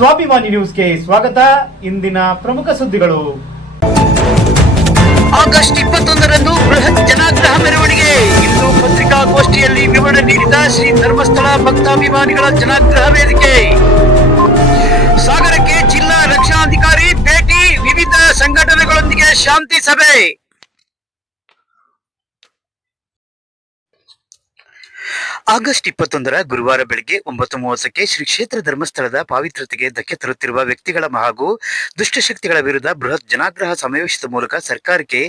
ಸ್ವಾಭಿಮಾನಿ ನ್ಯೂಸ್ಗೆ ಸ್ವಾಗತ. ಇಂದಿನ ಪ್ರಮುಖ ಸುದ್ದಿಗಳು. ಆಗಸ್ಟ್ 21ರಂದು ಬೃಹತ್ ಜನಾಗ್ರಹ ಮೆರವಣಿಗೆ. ಇಂದು ಪತ್ರಿಕಾಗೋಷ್ಠಿಯಲ್ಲಿ ವಿವರಣೆ ನೀಡಿದ ಶ್ರೀ ಧರ್ಮಸ್ಥಳ ಭಕ್ತಾಭಿಮಾನಿಗಳ ಜನಾಗ್ರಹ ವೇದಿಕೆ. ಸಾಗರಕ್ಕೆ ಜಿಲ್ಲಾ ರಕ್ಷಣಾಧಿಕಾರಿ ಭೇಟಿ, ವಿವಿಧ ಸಂಘಟನೆಗಳೊಂದಿಗೆ ಶಾಂತಿ ಸಭೆ. ಆಗಸ್ಟ್ 21ರ ಗುರುವಾರ ಬೆಳಗ್ಗೆ 9:30ಕ್ಕೆ ಶ್ರೀ ಕ್ಷೇತ್ರ ಧರ್ಮಸ್ಥಳದ ಪಾವಿತ್ರ್ಯತೆಗೆ ಧಕ್ಕೆ ತರುತ್ತಿರುವ ವ್ಯಕ್ತಿಗಳ ಹಾಗೂ ದುಷ್ಟಶಕ್ತಿಗಳ ವಿರುದ್ಧ ಬೃಹತ್ ಜನಾಗ್ರಹ ಸಮಾವೇಶದ ಮೂಲಕ ಸರ್ಕಾರಕ್ಕೆ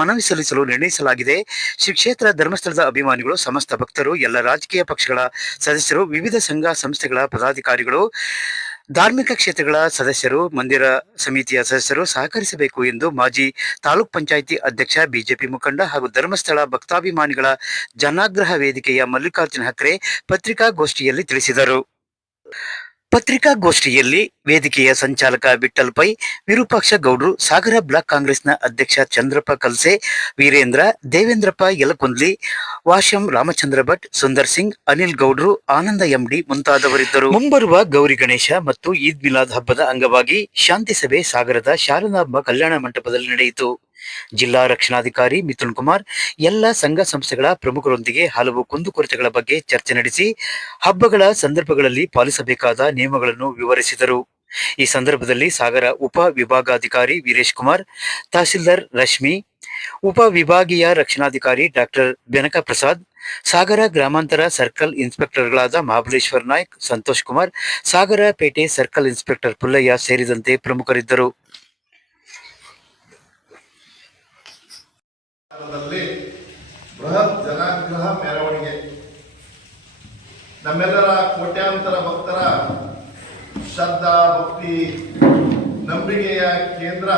ಮನವಿ ಸಲ್ಲಿಸಲು ನಿರ್ಣಯಿಸಲಾಗಿದೆ. ಶ್ರೀ ಕ್ಷೇತ್ರ ಧರ್ಮಸ್ಥಳದ ಅಭಿಮಾನಿಗಳು, ಸಮಸ್ತ ಭಕ್ತರು, ಎಲ್ಲ ರಾಜಕೀಯ ಪಕ್ಷಗಳ ಸದಸ್ಯರು, ವಿವಿಧ ಸಂಘ ಸಂಸ್ಥೆಗಳ ಪದಾಧಿಕಾರಿಗಳು, ಧಾರ್ಮಿಕ ಕ್ಷೇತ್ರಗಳ ಸದಸ್ಯರು, ಮಂದಿರ ಸಮಿತಿಯ ಸದಸ್ಯರು ಸಹಕರಿಸಬೇಕು ಎಂದು ಮಾಜಿ ತಾಲೂಕ್ ಪಂಚಾಯಿತಿ ಅಧ್ಯಕ್ಷ, ಬಿಜೆಪಿ ಮುಖಂಡ ಹಾಗೂ ಧರ್ಮಸ್ಥಳ ಭಕ್ತಾಭಿಮಾನಿಗಳ ಜನಾಗ್ರಹ ವೇದಿಕೆಯ ಮಲ್ಲಿಕಾರ್ಜುನ ಹಕ್ರೆ ಪತ್ರಿಕಾಗೋಷ್ಠಿಯಲ್ಲಿ ತಿಳಿಸಿದರು. ಪತ್ರಿಕಾಗೋಷ್ಠಿಯಲ್ಲಿ ವೇದಿಕೆಯ ಸಂಚಾಲಕ ವಿಠ್ಠಲ್ ಪೈ, ವಿರೂಪಾಕ್ಷ ಗೌಡ್ರು, ಸಾಗರ ಬ್ಲಾಕ್ ಕಾಂಗ್ರೆಸ್ನ ಅಧ್ಯಕ್ಷ ಚಂದ್ರಪ್ಪ ಕಲ್ಸೆ, ವೀರೇಂದ್ರ, ದೇವೇಂದ್ರಪ್ಪ ಯಲಕುಂದ್ಲಿ, ವಾಶಂ ರಾಮಚಂದ್ರ ಭಟ್, ಸುಂದರ್ ಸಿಂಗ್, ಅನಿಲ್ ಗೌಡ್ರು, ಆನಂದ ಎಂಡಿ ಮುಂತಾದವರಿದ್ದರು. ಮುಂಬರುವ ಗೌರಿ ಗಣೇಶ ಮತ್ತು ಈದ್ ಮಿಲಾದ್ ಹಬ್ಬದ ಅಂಗವಾಗಿ ಶಾಂತಿ ಸಭೆ ಸಾಗರದ ಶಾರದಾಂಬ ಕಲ್ಯಾಣ ಮಂಟಪದಲ್ಲಿ ನಡೆಯಿತು. ಜಿಲ್ಲಾ ರಕ್ಷಣಾಧಿಕಾರಿ ಮಿಥುನ್ ಕುಮಾರ್ ಎಲ್ಲ ಸಂಘ ಸಂಸ್ಥೆಗಳ ಪ್ರಮುಖರೊಂದಿಗೆ ಹಲವು ಕುಂದುಕೊರತೆಗಳ ಬಗ್ಗೆ ಚರ್ಚೆ ನಡೆಸಿ ಹಬ್ಬಗಳ ಸಂದರ್ಭಗಳಲ್ಲಿ ಪಾಲಿಸಬೇಕಾದ ನಿಯಮಗಳನ್ನು ವಿವರಿಸಿದರು. ಈ ಸಂದರ್ಭದಲ್ಲಿ ಸಾಗರ ಉಪ ವಿಭಾಗಾಧಿಕಾರಿ ವೀರೇಶ್ ಕುಮಾರ್, ತಹಸೀಲ್ದಾರ್ ರಶ್ಮಿ, ಉಪ ವಿಭಾಗೀಯ ರಕ್ಷಣಾಧಿಕಾರಿ ಡಾಕ್ಟರ್ ಬೆನಕ ಪ್ರಸಾದ್, ಸಾಗರ ಗ್ರಾಮಾಂತರ ಸರ್ಕಲ್ ಇನ್ಸ್ಪೆಕ್ಟರ್ಗಳಾದ ಮಹಾಬಲೇಶ್ವರ್ ನಾಯ್ಕ್, ಸಂತೋಷ್ ಕುಮಾರ್, ಸಾಗರ ಪೇಟೆ ಸರ್ಕಲ್ ಇನ್ಸ್ಪೆಕ್ಟರ್ ಪುಲ್ಲಯ್ಯ ಸೇರಿದಂತೆ ಪ್ರಮುಖರಿದ್ದರು. ಬೃಹತ್ ಜನಾಗ್ರಹ ಮೆರವಣಿಗೆ ನಮ್ಮೆಲ್ಲರ ಕೋಟ್ಯಾಂತರ ಭಕ್ತರ ಶ್ರದ್ಧಾ, ಭಕ್ತಿ, ನಂಬಿಕೆಯ ಕೇಂದ್ರ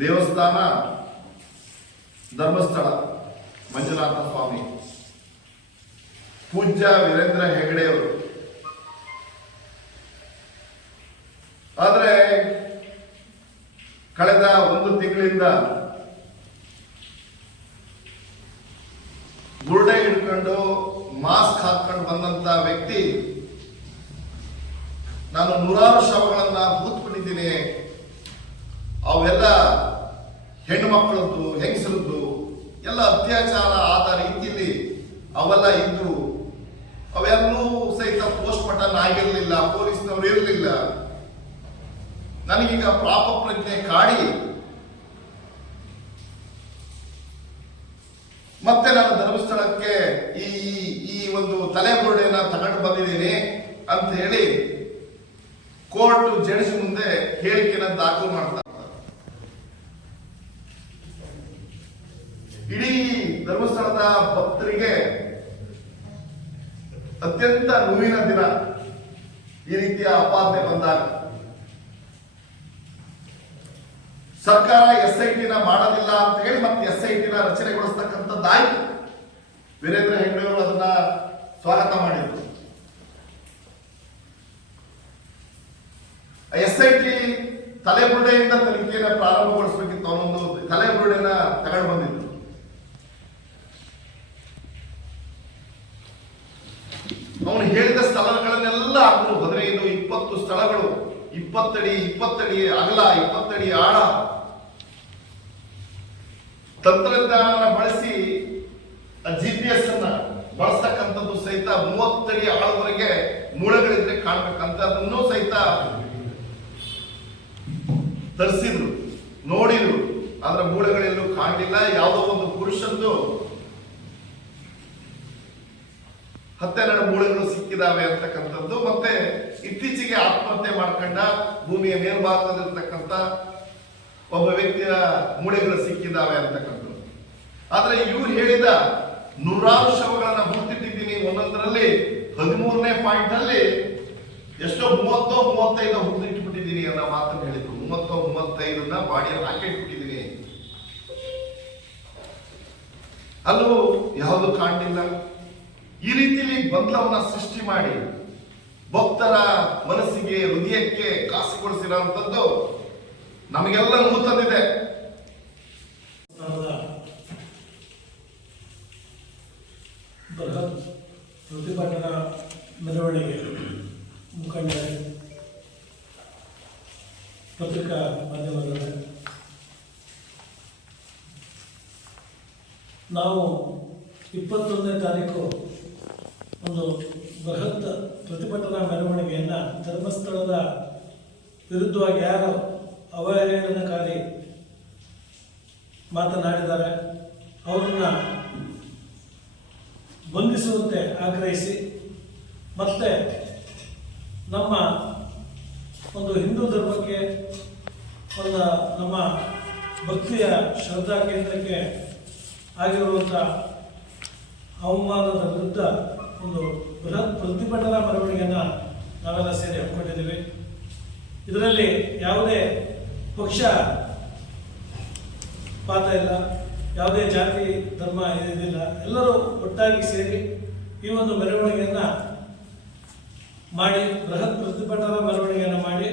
ದೇವಸ್ಥಾನ ಧರ್ಮಸ್ಥಳ ಮಂಜುನಾಥ ಸ್ವಾಮಿ. ಪೂಜ್ಯ ವೀರೇಂದ್ರ ಹೆಗಡೆಯವರು. ಆದರೆ ಕಳೆದ 1 ತಿಂಗಳಿಂದ ಬುರುಡೆ ಹಿಡ್ಕೊಂಡು ಮಾಸ್ಕ್ ಹಾಕೊಂಡು ಬಂದಂತ ವ್ಯಕ್ತಿ, ನಾನು 100 ಶವಗಳನ್ನ ಕೂತ್ಕೊಂಡಿದ್ದೀನಿ, ಅವೆಲ್ಲ ಹೆಣ್ಣು ಮಕ್ಕಳದ್ದು, ಹೆಂಗಸರದ್ದು ಎಲ್ಲ ಅತ್ಯಾಚಾರ ಆದ ರೀತಿಯಲ್ಲಿ ಅವೆಲ್ಲ ಇದ್ದು, ಅವೆಲ್ಲೂ ಸಹಿತ ಪೋಸ್ಟ್ ಮಾರ್ಟಮ್ ಆಗಿರಲಿಲ್ಲ, ಪೊಲೀಸ್ನವ್ರು ಇರಲಿಲ್ಲ. ನನಗೀಗ ಪಾಪ ಪ್ರಜ್ಞೆ ಕಾಡಿ ಮತ್ತೆ ನಾನು ಧರ್ಮಸ್ಥಳಕ್ಕೆ ಈ ಒಂದು ತಲೆಬುರುಡೆಯನ್ನ ತಗೊಂಡು ಬಂದಿದ್ದೀನಿ ಅಂತ ಹೇಳಿ ಕೋರ್ಟ್ ಜಡ್ಜ್ ಮುಂದೆ ಹೇಳಿಕೆನ ದಾಖಲು ಮಾಡ್ತಾರೆ. ಇಡೀ ಧರ್ಮಸ್ಥಳದ ಭಕ್ತರಿಗೆ ಅತ್ಯಂತ ನೋವಿನ ದಿನ ಈ ರೀತಿಯ ಅಪಾದನೆ ಬಂದಾಗ ಸರ್ಕಾರ SIT ಮಾಡೋದಿಲ್ಲ ಅಂತ ಹೇಳಿ ಮತ್ತೆ SIT ರಚನೆಗೊಳಿಸ್ತಕ್ಕಂಥದ್ದಾಯ್ತು. ವೀರೇಂದ್ರ ಹೆಗಡೆಯವರು ಅದನ್ನ ಸ್ವಾಗತ ಮಾಡಿದ್ರು. SIT ತಲೆಬುರುಡೆಯಿಂದ ತನಿಖೆಯನ್ನು ಪ್ರಾರಂಭಗೊಳಿಸಬೇಕಿತ್ತು. ಅವನೊಂದು ತಲೆಬುರುಡೆನ ತಗೊಂಡು ಬಂದಿದ್ರು. ಅವನು ಹೇಳಿದ ಸ್ಥಳಗಳನ್ನೆಲ್ಲ 15-20 ಸ್ಥಳಗಳು, 20 ಅಡಿ ಅಗಲ, 20 ಅಡಿ ಆಳ, ತಂತ್ರಜ್ಞಾನ ಬಳಸಿ GPS ಅನ್ನ ಬಳಸ್ತಕ್ಕಂಥದ್ದು ಸಹಿತ 30 ಅಡಿ ಆಳವರೆಗೆ ಮೂಳೆಗಳಿದ್ರೆ ಕಾಣ್ಬೇಕಂತದನ್ನು ಸಹಿತ ತರಿಸಿದ್ರು, ನೋಡಿದ್ರು. ಅದರ ಮೂಳೆಗಳೆಲ್ಲೂ ಕಾಣಲಿಲ್ಲ. ಯಾವುದೋ ಒಂದು ಪುರುಷಂದು 12 ಮೂಳೆಗಳು ಸಿಕ್ಕಿದಾವೆ ಅಂತಕ್ಕಂಥದ್ದು. ಮತ್ತೆ ಇತ್ತೀಚೆಗೆ ಆತ್ಮಹತ್ಯೆ ಮಾಡ್ಕೊಂಡ ಭೂಮಿಯ ಮೇಲ್ಭಾಗದಲ್ಲಿರ್ತಕ್ಕಂಥ ಒಬ್ಬ ವ್ಯಕ್ತಿಯ ಮೂಳೆಗಳು ಸಿಕ್ಕಿದಾವೆ ಅಂತಕ್ಕಂಥದ್ದು. ಆದ್ರೆ ಇವ್ರು ಹೇಳಿದ 100 ಶವಗಳನ್ನ ಹುಟ್ಟಿಟ್ಟಿದ್ದೀನಿ, ಒಂದೊಂದರಲ್ಲಿ 13ನೇ ಪಾಯಿಂಟ್ ಅಲ್ಲಿ ಎಷ್ಟೋ 30-35 ಹುಟ್ಟಿಟ್ಬಿಟ್ಟಿದ್ದೀನಿ ಅನ್ನೋ ಮಾತನ್ನು ಹೇಳಿದ್ರು. 30-35 ಬಾಡಿಯಲ್ಲಿ ಹಾಕಿಟ್ಬಿಟ್ಟಿದ್ದೀನಿ. ಅಲ್ಲೂ ಯಾವುದು ಕಾಣಲಿಲ್ಲ. ಈ ರೀತಿಯಲ್ಲಿ ಗೊಂದಲವನ್ನ ಸೃಷ್ಟಿ ಮಾಡಿ ಭಕ್ತರ ಮನಸ್ಸಿಗೆ, ಹೃದಯಕ್ಕೆ ಕಾಸಿಗೊಳಿಸಿರುವಂಥದ್ದು ನಮಗೆಲ್ಲ ನೂತನಿದೆ. ಬೃಹತ್ ಪ್ರತಿಭಟನಾ ಮೆರವಣಿಗೆ ನಾವು 21ನೇ ತಾರೀಕು ಒಂದು ಬೃಹತ್ ಪ್ರತಿಭಟನಾ ಮೆರವಣಿಗೆಯನ್ನು ಧರ್ಮಸ್ಥಳದ ವಿರುದ್ಧವಾಗಿ ಯಾರು ಅವಹೇಳನಕಾರಿ ಮಾತನಾಡಿದ್ದಾರೆ ಅವರನ್ನು ಬಂಧಿಸುವಂತೆ ಆಗ್ರಹಿಸಿ ಮತ್ತೆ ನಮ್ಮ ಒಂದು ಹಿಂದೂ ಧರ್ಮಕ್ಕೆ ಒಂದು ನಮ್ಮ ಭಕ್ತಿಯ ಶ್ರದ್ಧಾ ಕೇಂದ್ರಕ್ಕೆ ಆಗಿರುವಂಥ ಅವಮಾನದ ವಿರುದ್ಧ ಒಂದು ಬೃಹತ್ ಪ್ರತಿಭಟನಾ ಮೆರವಣಿಗೆಯನ್ನು ನಾವೆಲ್ಲ ಸೇರಿ ಹಮ್ಮಿಕೊಂಡಿದ್ದೀವಿ. ಇದರಲ್ಲಿ ಯಾವುದೇ ಪಕ್ಷ ಪಾತ ಇಲ್ಲ, ಯಾವುದೇ ಜಾತಿ ಧರ್ಮ ಇದಿಲ್ಲ. ಎಲ್ಲರೂ ಒಟ್ಟಾಗಿ ಸೇರಿ ಈ ಒಂದು ಮೆರವಣಿಗೆಯನ್ನು ಮಾಡಿ ಬೃಹತ್ ಪ್ರತಿಭಟನಾ ಮೆರವಣಿಗೆಯನ್ನು ಮಾಡಿ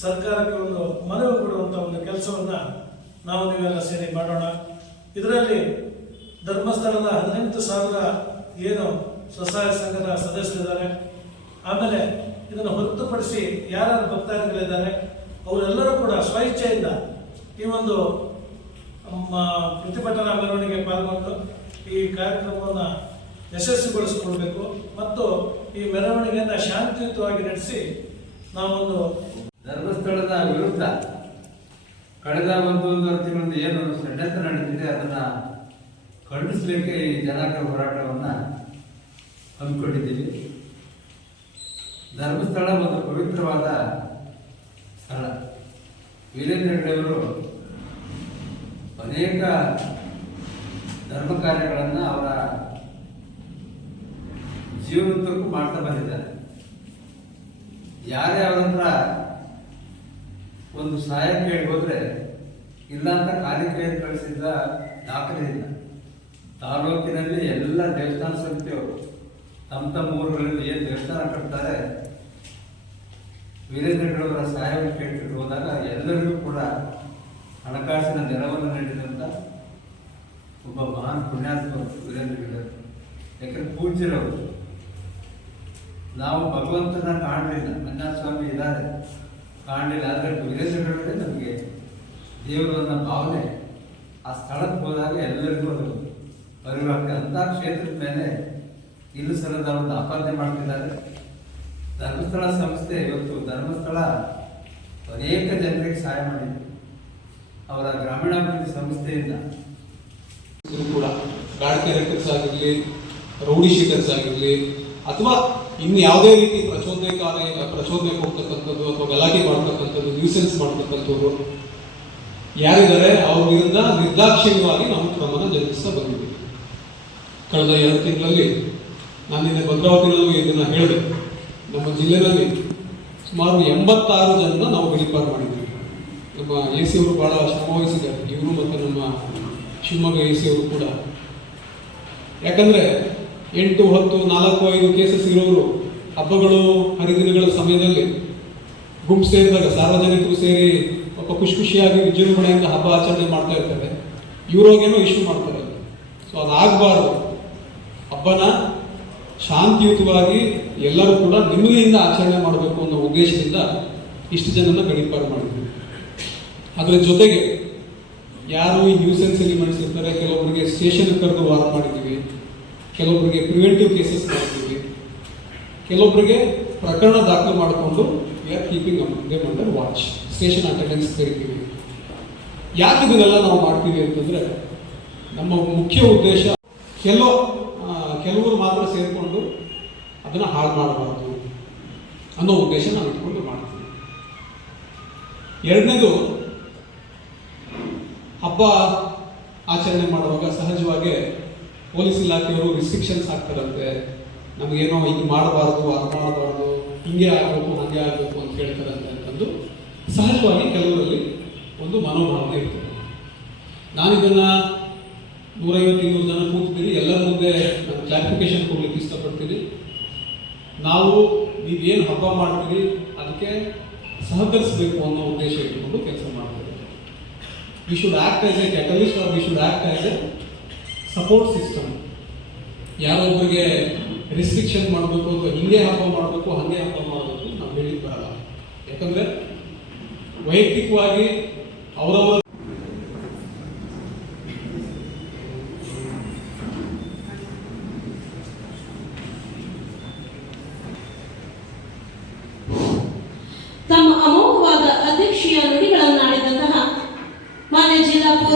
ಸರ್ಕಾರಕ್ಕೆ ಒಂದು ಮನವಿ ಕೊಡುವಂಥ ಒಂದು ಕೆಲಸವನ್ನು ನಾವು ನೀವೆಲ್ಲ ಸೇರಿ ಮಾಡೋಣ. ಇದರಲ್ಲಿ ಧರ್ಮಸ್ಥಳದ 18,000 ಏನು ಸ್ವಸಹಾಯ ಸಂಘದ ಸದಸ್ಯರಿದ್ದಾರೆ, ಆಮೇಲೆ ಇದನ್ನು ಹೊರತುಪಡಿಸಿ ಯಾರ್ಯಾರು ಭಕ್ತಾದಿಗಳಿದ್ದಾರೆ ಅವರೆಲ್ಲರೂ ಕೂಡ ಸ್ವಇಚ್ಛೆಯಿಂದ ಈ ಒಂದು ಪ್ರತಿಭಟನಾ ಮೆರವಣಿಗೆ ಪಾಲ್ಗೊಂಡು ಈ ಕಾರ್ಯಕ್ರಮವನ್ನು ಯಶಸ್ವಿಗೊಳಿಸಿಕೊಳ್ಬೇಕು ಮತ್ತು ಈ ಮೆರವಣಿಗೆಯನ್ನು ಶಾಂತಿಯುತವಾಗಿ ನಡೆಸಿ ನಾವೊಂದು ಧರ್ಮಸ್ಥಳದ ವಿರುದ್ಧ ಕಳೆದ ಒಂದೂವರೆ ತಿಂಗಳಿಂದ ಏನು ಷಡ್ಯಂತ್ರ ನಡೆದಿದೆ ಅದನ್ನು ಖಂಡಿಸಲಿಕ್ಕೆ ಈ ಜನಾಂಗ ಹೋರಾಟವನ್ನು ಹಮ್ಮಿಕೊಂಡಿದ್ದೀವಿ. ಧರ್ಮಸ್ಥಳ ಒಂದು ಪವಿತ್ರವಾದ ಸ್ಥಳ. ವೀರೇಂದ್ರ ಹೆಗ್ಗಡೆಯವರು ಅನೇಕ ಧರ್ಮ ಕಾರ್ಯಗಳನ್ನು ಅವರ ಜೀವನಕ್ಕೂ ಮಾಡ್ತಾ ಬಂದಿದ್ದಾರೆ. ಯಾರೇ ಅವರ ಹತ್ರ ಒಂದು ಸಹಾಯ ಕೇಳಿ ಹೋದ್ರೆ ಇಲ್ಲ ಅಂತ ಖಾಲಿ ಕೈಯಲ್ಲಿ ಕಳಿಸಿದ ದಾಖಲೆ ಇಲ್ಲ. ತಾಲೂಕಿನಲ್ಲಿ ಎಲ್ಲ ದೇವಸ್ಥಾನ ಸಮಿತಿಯವರು ತಮ್ಮ ಊರುಗಳಲ್ಲಿ ಏನು ದೇವಸ್ಥಾನ ಕಟ್ತಾರೆ ವೀರೇಂದ್ರ ಹೆಗ್ಗಡೆಯವರ ಸಹಾಯವನ್ನು ಕೇಳ್ತಿಟ್ಟು ಹೋದಾಗ ಎಲ್ಲರಿಗೂ ಕೂಡ ಹಣಕಾಸಿನ ನೆರವನ್ನು ನೀಡಿದಂಥ ಒಬ್ಬ ಮಹಾನ್ ಪುಣ್ಯಾತ್ಮ ವೀರೇಂದ್ರ ಹೆಗ್ಗಡೆ. ಯಾಕಂದ್ರೆ ಪೂಜ್ಯರವರು. ನಾವು ಭಗವಂತನ ಕಾಣಲಿಲ್ಲ, ಮಂಜುನಾಥ ಸ್ವಾಮಿ ಇದ್ದಾರೆ, ಕಾಣಲಿಲ್ಲ. ಆದರೆ ವೀರೇಂದ್ರ ಹೆಗ್ಗಡೆ ನಮಗೆ ದೇವರು ಅನ್ನೋ ಭಾವನೆ ಆ ಸ್ಥಳಕ್ಕೆ ಹೋದಾಗ ಎಲ್ಲರಿಗೂ ಅದು ಅರಿವಾಗ್ತದೆ. ಅಂಥ ಕ್ಷೇತ್ರದ ಮೇಲೆ ಇನ್ನು ಸಲದ ಒಂದು ಆಪಾದನೆ ಮಾಡ್ತಿದ್ದಾರೆ. ಧರ್ಮಸ್ಥಳ ಸಂಸ್ಥೆ ಇವತ್ತು ಧರ್ಮಸ್ಥಳ ಅನೇಕ ಜನರಿಗೆ ಸಹಾಯ ಮಾಡಿದೆ. ಅವರ ಗ್ರಾಮೀಣಾಭಿವೃದ್ಧಿ ಸಂಸ್ಥೆಯಿಂದ ಕೂಡ ಗಾಡ್ ಕ್ಯಾರೆಕ್ಟರ್ಸ್ ಆಗಿರಲಿ, ರೌಡಿ ಶೀಟರ್ಸ್ ಆಗಿರಲಿ, ಅಥವಾ ಇನ್ನು ಯಾವುದೇ ರೀತಿ ಪ್ರಚೋದನೆ ಕೊಡ್ತಕ್ಕಂಥದ್ದು ಅಥವಾ ಗಲಾಟೆ ಮಾಡ್ತಕ್ಕಂಥದ್ದು, ನ್ಯೂಸೆನ್ಸ್ ಮಾಡ್ತಕ್ಕಂಥವ್ರು ಯಾರಿದ್ದಾರೆ ಅವ್ರ ವಿರುದ್ಧ ನಿರ್ದಾಕ್ಷಿಣ್ಯವಾಗಿ ನಾವು ಕ್ರಮನ ಜರುಗಿಸ್ತಾ ಬಂದಿದ್ದೀವಿ. ಕಳೆದ 2 ತಿಂಗಳಲ್ಲಿ ನಾನು ನಿನ್ನೆ ಭದ್ರಾವತಿನಲ್ಲೂ ಇದನ್ನು ಹೇಳಿದೆ. ನಮ್ಮ ಜಿಲ್ಲೆಯಲ್ಲಿ ಸುಮಾರು 86 ಜನನ ನಾವು ಗಿರಿಪಾರು ಮಾಡಿದ್ದೀವಿ. ನಮ್ಮ ಎ ಸಿ ಅವರು ಬಹಳ ಶ್ರಮವಹಿಸಿದ್ದಾರೆ, ಇವರು ಮತ್ತು ನಮ್ಮ ಶಿವಮೊಗ್ಗ ಎ ಸಿ ಅವರು ಕೂಡ. ಯಾಕಂದ್ರೆ 8, 10, 4, 5 ಕೇಸಸ್ ಇರೋರು ಹಬ್ಬಗಳು ಹರಿದಿನಗಳ ಸಮಯದಲ್ಲಿ ಗುಂಪು ಸೇರಿದಾಗ ಸಾರ್ವಜನಿಕರು ಸೇರಿ ಒಬ್ಬ ಖುಷಿಯಾಗಿ ವಿಜೃಂಭಣೆಯಿಂದ ಹಬ್ಬ ಆಚರಣೆ ಮಾಡ್ತಾ ಇರ್ತಾರೆ. ಇವ್ರಿಗೇನೋ ಇಶ್ಯೂ ಮಾಡ್ತಾರೆ. ಸೊ ಅದಾಗಬಾರ್ದು. ಹಬ್ಬನ ಶಾಂತಿಯುತವಾಗಿ ಎಲ್ಲರೂ ಕೂಡ ನೆಮ್ಮದಿಯಿಂದ ಆಚರಣೆ ಮಾಡಬೇಕು ಅನ್ನೋ ಉದ್ದೇಶದಿಂದ ಇಷ್ಟು ಜನನ ಗಡೀಪಾರು ಮಾಡಿದ್ವಿ. ಅದರ ಜೊತೆಗೆ ಯಾರು ಈ ನ್ಯೂಸೆನ್ಸ್ ಎಲಿಮೆಂಟ್ಸ್ ಇರ್ತಾರೆ, ಕೆಲವೊಬ್ಬರಿಗೆ ಸ್ಟೇಷನ್ ಕರೆದು ವಾರ ಮಾಡಿದ್ದೀವಿ, ಕೆಲವೊಬ್ಬರಿಗೆ ಪ್ರಿವೆಂಟಿವ್ ಕೇಸಸ್ ಮಾಡಿದ್ದೀವಿ, ಕೆಲವೊಬ್ಬರಿಗೆ ಪ್ರಕರಣ ದಾಖಲು ಮಾಡಿಕೊಂಡು we are keeping them under watch, station attendance ಕರಿತೀವಿ. ಯಾಕೆ ಇದನ್ನೆಲ್ಲ ನಾವು ಮಾಡ್ತೀವಿ ಅಂತಂದ್ರೆ ನಮ್ಮ ಮುಖ್ಯ ಉದ್ದೇಶ ಕೆಲವರು ಮಾತ್ರ ಸೇರಿಕೊಂಡು ಅದನ್ನು ಹಾಳು ಮಾಡಬಾರ್ದು ಅನ್ನೋ ಉದ್ದೇಶ ನಾವು ಇಟ್ಕೊಂಡು ಮಾಡ್ತೀವಿ. ಎರಡನೇದು, ಹಬ್ಬ ಆಚರಣೆ ಮಾಡುವಾಗ ಸಹಜವಾಗಿ ಪೊಲೀಸ್ ಇಲಾಖೆಯವರು ರಿಸ್ಟ್ರಿಕ್ಷನ್ಸ್ ಹಾಕ್ತಾರಂತೆ. ನಮಗೇನೋ ಇದು ಮಾಡಬಾರ್ದು, ಅದು ಮಾಡಬಾರ್ದು, ಹಿಂಗೆ ಆಗಬೇಕು, ಹಾಗೆ ಆಗಬೇಕು ಅಂತ ಹೇಳ್ತಾರಂತೆ ಅಂತಂದು ಸಹಜವಾಗಿ ಕೆಲವರಲ್ಲಿ ಒಂದು ಮನೋಭಾವನೆ ಇರ್ತದೆ. ನಾನಿದನ್ನು 150-200 ಜನ ಕೂತಿದ್ದೀನಿ, ಎಲ್ಲರ ಮುಂದೆ ನಾನು ಕ್ಲಾರಿಫಿಕೇಶನ್ ಕೊಡ್ಲಿಕ್ಕೆ ಇಷ್ಟಪಡ್ತೀನಿ. ನೀವೇನು ಹಬ್ಬ ಮಾಡ್ತೀರಿ ಅದಕ್ಕೆ ಸಹಕರಿಸಬೇಕು ಅನ್ನೋ ಉದ್ದೇಶ ಇಟ್ಕೊಂಡು ಕೆಲಸ ಮಾಡ್ತೀವಿ. We should act as a catalyst or we should act as a support system. ಯಾರೊಬ್ಬರಿಗೆ ರಿಸ್ಟ್ರಿಕ್ಷನ್ ಮಾಡಬೇಕು ಅಥವಾ ಹಿಂಗೆ ಹಬ್ಬ ಮಾಡಬೇಕು, ಹಾಗೆ ಹಬ್ಬ ಮಾಡಬೇಕು ನಾವು ಹೇಳಿದ್ ಬರಲ್ಲ. ಯಾಕಂದ್ರೆ ವೈಯಕ್ತಿಕವಾಗಿ ಅವರವರ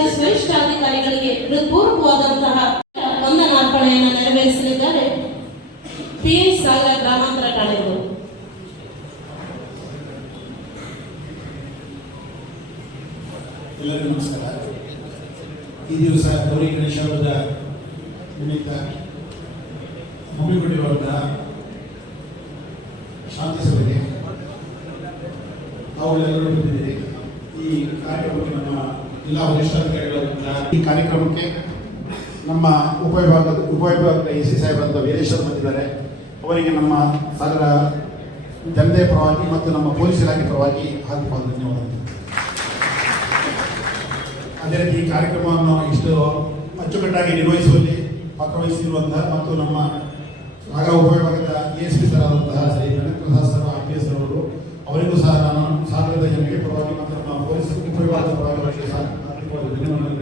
ಪೊಲೀಸ್ ವರಿಷ್ಠಾಧಿಕಾರಿಗಳಿಗೆ ಹೃತ್ಪೂರ್ವಕವಾದಂತಹ ವಂದನಾರ್ಪಣೆಯನ್ನು ನೆರವೇರಿಸಲಿದ್ದಾರೆ PI ಸಾಗರ ಗ್ರಾಮಾಂತರ ಠಾಣೆಗಳು. ಎಲ್ಲರಿಗೂ ನಮಸ್ಕಾರ. ಈ ದಿವಸ ಗೌರಿ ಗಣೇಶ ಹಬ್ಬದ ನಿಮಿತ್ತ ಹಮ್ಮಿಕೊಂಡಿರುವಂತಹ ಶಾಂತಿ ಸಭೆಗೆ ತಾವುಗಳೆಲ್ಲರೂ ಬಂದಿದ್ದೀರಿ. ಈ ಕಾರ್ಯಕ್ರಮಕ್ಕೆ ನಮ್ಮ ಜಿಲ್ಲಾ ವರಿಷ್ಠಾಧಿಕಾರಿಗಳಾದಂತಹ ಈ ಕಾರ್ಯಕ್ರಮಕ್ಕೆ ನಮ್ಮ ಉಪವಿಭಾಗದ AC ಸಾಹೇಬರಾದ ವೀರೇಶ್ವರ್ ಬಂದಿದ್ದಾರೆ. ಅವರಿಗೆ ನಮ್ಮ ಸಾಗರ ಜನತೆಯ ಪರವಾಗಿ ಮತ್ತು ನಮ್ಮ ಪೊಲೀಸ್ ಇಲಾಖೆ ಪರವಾಗಿ ಹಾರ್ದಿಕವಾದ ಧನ್ಯವಾದಗಳು. ಅದೇ ರೀತಿ ಈ ಕಾರ್ಯಕ್ರಮವನ್ನು ಇಷ್ಟು ಅಚ್ಚುಕಟ್ಟಾಗಿ ನಿರ್ವಹಿಸುವಲ್ಲಿ ಪಾತ್ರವಹಿಸಿರುವಂತಹ ಮತ್ತು ನಮ್ಮ ಸಾಗರ ಉಪವಿಭಾಗದ ASP ಸರಾದಂತಹ ಶ್ರೀ ಗಣೇಶ್ ಪ್ರಸಾದ್ ಸರ್ IPS ಅವರು, ಅವರಿಗೂ ಸಹ ನಾನು ಸಾಗರದ ಜನತೆ ಪರವಾಗಿ ಮತ್ತು ನಮ್ಮ ಪೊಲೀಸ್ ಉಪವಿಭಾಗದ ಪರವಾಗಿ ಧನ್ಯವಾದಗಳು